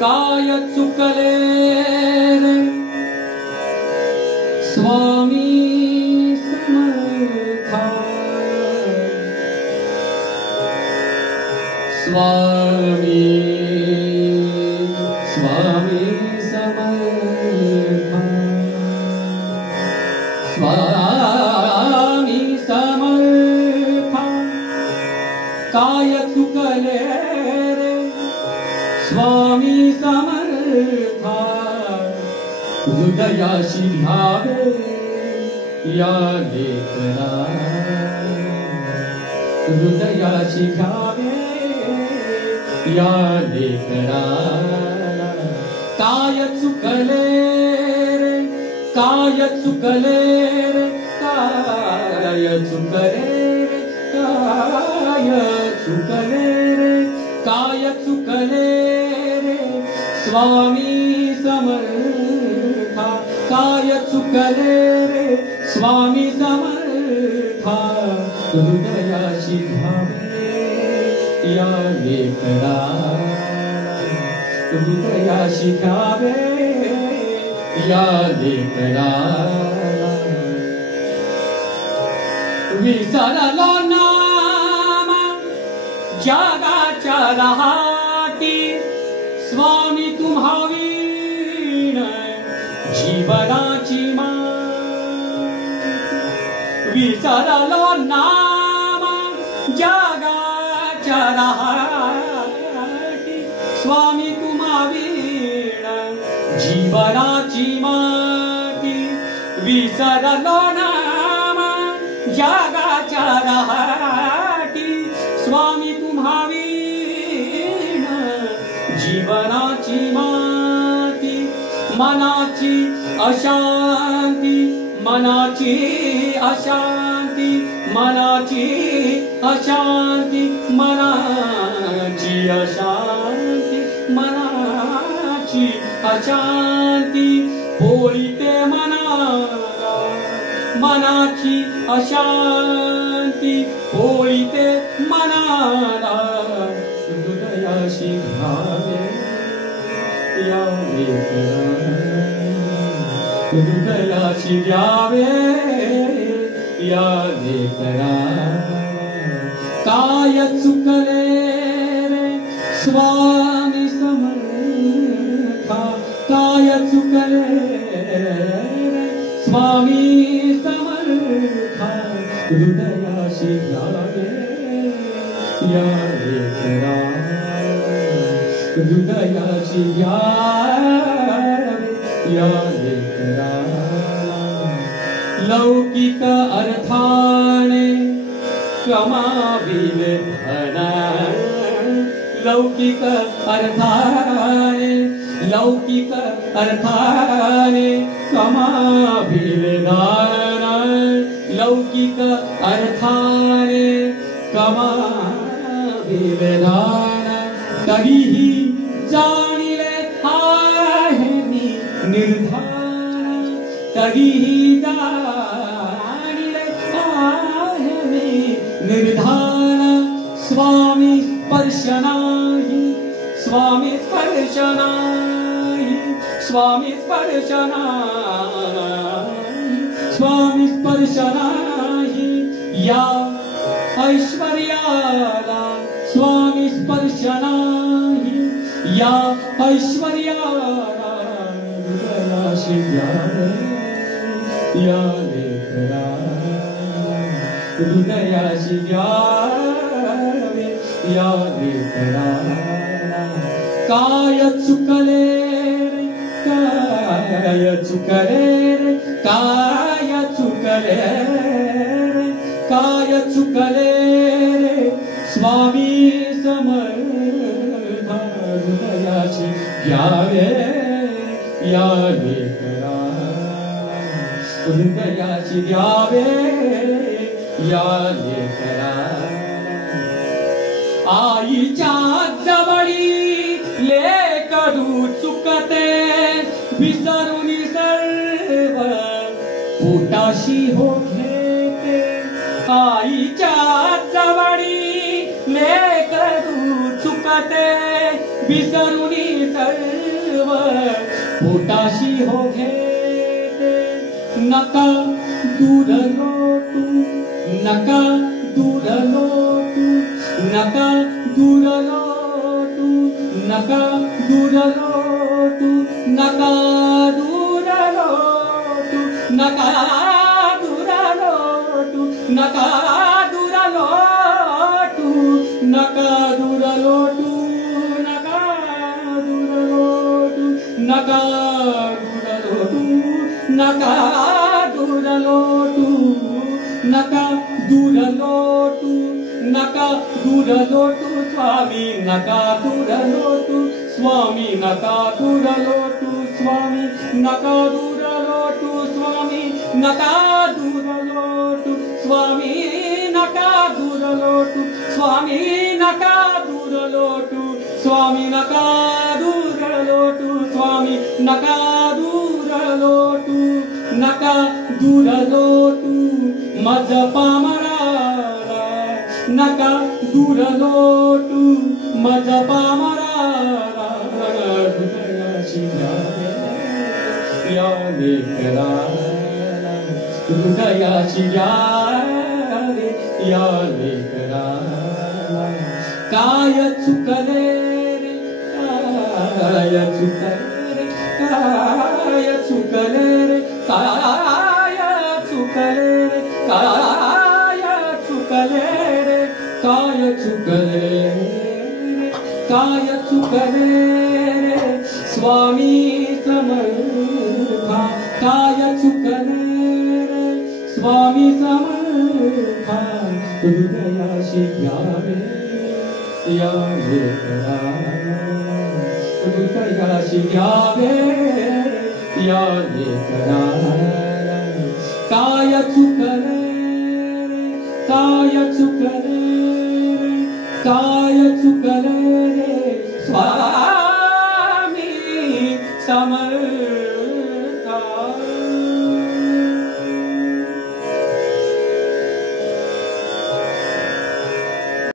काय चुकले रे स्वामी समर्था स्वामी स्वामी समर्था स्वामी समर्था काय चुकले रे स्वामी समर्था हृदयाशी घ्यावे या लेकरा हृदयाशी घ्यावे या लेकरा काय चुकले रे काय चुकले रे काय चुकले रे काय चुकले रे काय चुकले रे स्वामी समर्था काय चुकले रे स्वामी समर्था हृदयाशी घ्यावे या लेकरा हृदयाशी घ्यावे या लेकरा विसरलो नाम जगाच्या रहाटी स्वामी तुम्हा वीण जीवनाची विसरलो नाम जगाच्या रहाटी स्वामी तुम्हा वीण जीवनाची माती विसरलो नाम जगाच्या रहाटी स्वामी तुम्हा वीण जीवनाची माती मनाची अशांती मनाची अशांती मनाची अशांती मनाची अशांती मनाची अशांती होळीते मनाला मनाची अशांती होळीते मनाला हृदयाशी घ्यावे या लेकरा हृदयाशी घ्यावे या लेकरा काय चुकले रे स्वामी समर्था काय चुकले रे स्वामी समर्था हृदयाशी घ्यावे या लेकरा हृदयाशी घ्यावे या लेकरा लौकिक अर्थाने कमाविले धन लौकिक अर्थाने कमाविले धन लौकिक अर्थाने कमाविले धन तरीही जाणिले आहे मी निर्धार तरीही जाणिले आहे मी निर्धार स्वामी स्पर्श नाही स्वामी स्पर्श नाही स्वामी स्पर्श नाही स्वामी स्पर्श नाही या ऐश्वर्याला स्वामी स्पर्श नाही या ऐश्वर्याला हृदयाशी घ्यावे या लेकरा हृदयाशी घ्यावे या लेकरा काय चुकले रे काय चुकले रे काय चुकले रे काय चुकले रे स्वामी समर्था हृदयाशी घ्यावे या लेकरा हृदयाशी घ्यावे या लेकरा आईच्या जवळी लेकरू चुकते विसरून सर्व पोटाशी हो घेते आईच्या जवळी लेकरू चुकते विसरून सर्व पोटाशी हो घेते नका दूर लोटू नका दूर लोटू नका दूर लोटू नका दूर लोटू नका दूर लोटू नका दूर लोटू नका दूर लोटू नका दूर लोटू नका दूर लोटू नका दूर लोटू नका दूर लोटू नका दूर लोटू नका दूर लोटू स्वामी नका दूर लोटू स्वामी नका दूर लोटू स्वामी नका दूर लोटू स्वामी नका दूर लोटू स्वामी नका दूर लोटू स्वामी नका दूर लोटू स्वामी नका दूर लोटू स्वामी नका दूर लोटू नका दूर लोटू मज पामराला नका दूर लोटू मज पामराला हृदयाशी या लेकराला हृदयाशी या लेकराला काय चुकले रे काय चुकले रे काय चुकले रे काय चुकले रे काय चुकले रे काय चुकले रे काय चुकले रे स्वामी समर्था काय चुकले रे स्वामी समर्था हृदयाशी घ्यावे या लेकराला हृदयाशी घ्यावे या लेकराला काय चुकले रे काय चुकले रे काय चुकले रे